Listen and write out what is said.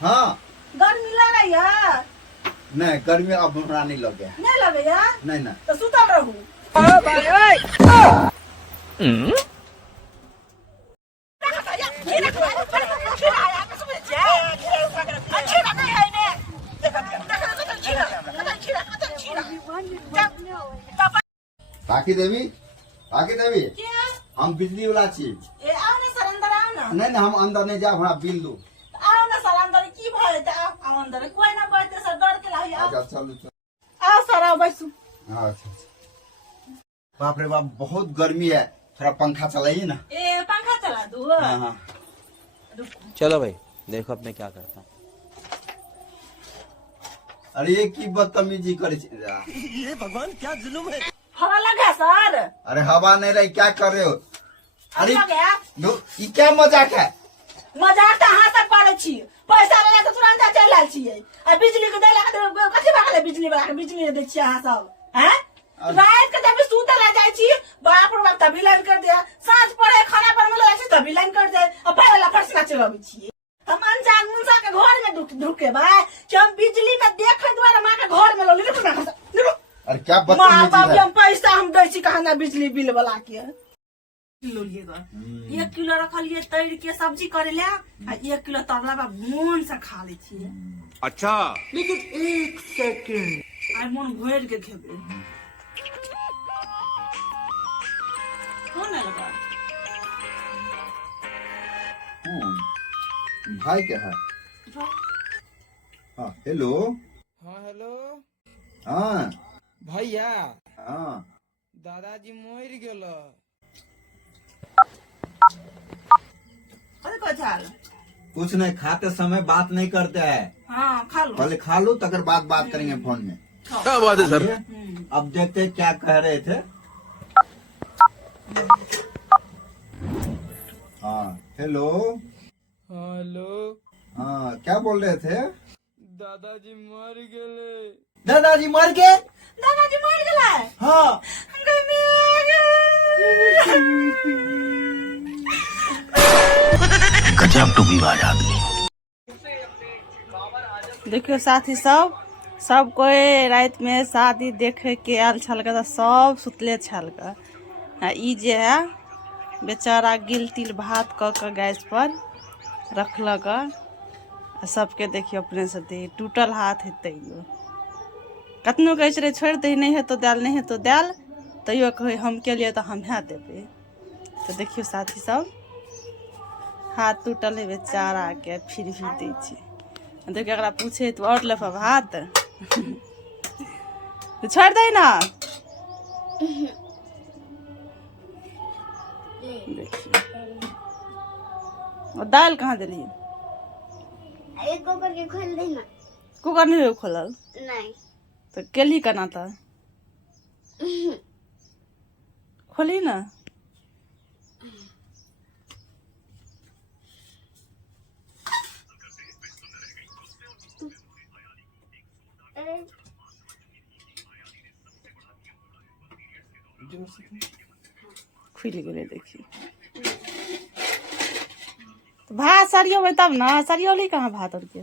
हाँ गर्मी लगैया? नहीं गर्मी अब हमरा नहीं लगे। नहीं लगैया? नहीं नहीं तो सुतल रहू। काकी देवी क्या? हम बिजली वाला छी। ए आओ ना सर अंदर आओ ना। नहीं नहीं हम अंदर नहीं जाब, हमरा बिल दो। आओ ना सर अंदर, की भय त आओ अंदर, कोई ना बैठते सर, डर के लाही आओ। अच्छा चलो चलो। आओ सर आओ बैसू। हाँ अच्छा अच्छा। बाप रे बाप बहुत गर्मी है, थोड़ा पंखा चलाइए ना। ए पंखा चला दो। हाँ हाँ चलो भाई देखो अब मैं क्या करता हूँ। अरे ये की बदतमीजी करे छी। ये भगवान क्या जुल्म है। हवा लगा सर? अरे हवा नहीं रही, क्या कर रहे हो? अरे लग गया? ये क्या मजाक है? मजाक त हाथ तक पड़े छी, पैसा लेला के तुरंत चल आल छी। आ बिजली के देला के कथि भागले बिजली वाला के बिजली दे छी अहाँ सब हैं? रात के जब सुते ला जाय छी, बाप रे बाप तभी लाइन कर दिया, साँझ पड़े खाना बनवे ला छी तभी लाइन कर दे, अब पहला फरसना चलाबी छी। हम अनजान मुंसा के घर में ढुके बा कि हम बिजली में देखे द्वारा मां के घर में लोली ना खसा। अरे क्या मां बदतमीजी बाप है? हम पैसा हम दै छी कहां ना बिजली बिल वाला के। किलो लिएगा 1 किलो रखलिए तैर के सब्जी करे ले, आ 1 किलो तरला बा मोन से खा ले छी। अच्छा लेकिन 1 सेकंड आई मन भर के खेबे। कौन है लगा? भाई क्या है? हाँ हेलो। हाँ हेलो हाँ भैया, हाँ दादाजी मर गेल। अरे कोई चाल कुछ नहीं, खाते समय बात नहीं करते हैं, हां खा लो। पहले खा लो तकर बाद बात करेंगे फोन में। क्या बात है सर। अब देखते हैं क्या कह रहे थे। हाँ हेलो। हाँ हेलो, हाँ क्या बोल रहे थे? दादाजी मर गेले। दादाजी मर गए? दादाजी मर गेला? हाँ गजब टूबीबाज आदमी। देखियो साथी सब कोई रात में शादी देखे के आयल छल के, सब सुतले छल के। ई जे है बेचारा गिल तिल भात क के गैस पर रखलक। सबके देखियो अपने से दे टूटल हाथ है, तैयो कतनो कहे छे छोड़ दे, नहीं है तो दाल, नहीं है तो दाल, तैयो कहे हम के लिए तो हम है देवे। तो देखियो साथी सब हाथ टूटल है बेचारा के, फिर भी दे छी। देखिए अगर पूछे तो और लफा भात तो छोड़ दे ना। देखिए और दाल कहाँ दिली? एक कुकर के खोल देना। कुकर नहीं हो खोलल नहीं तो केली करना था, खोली ना। खुल गए देखिए। तो भात सरियो तब ना, सरियोली कहाँ भात और के?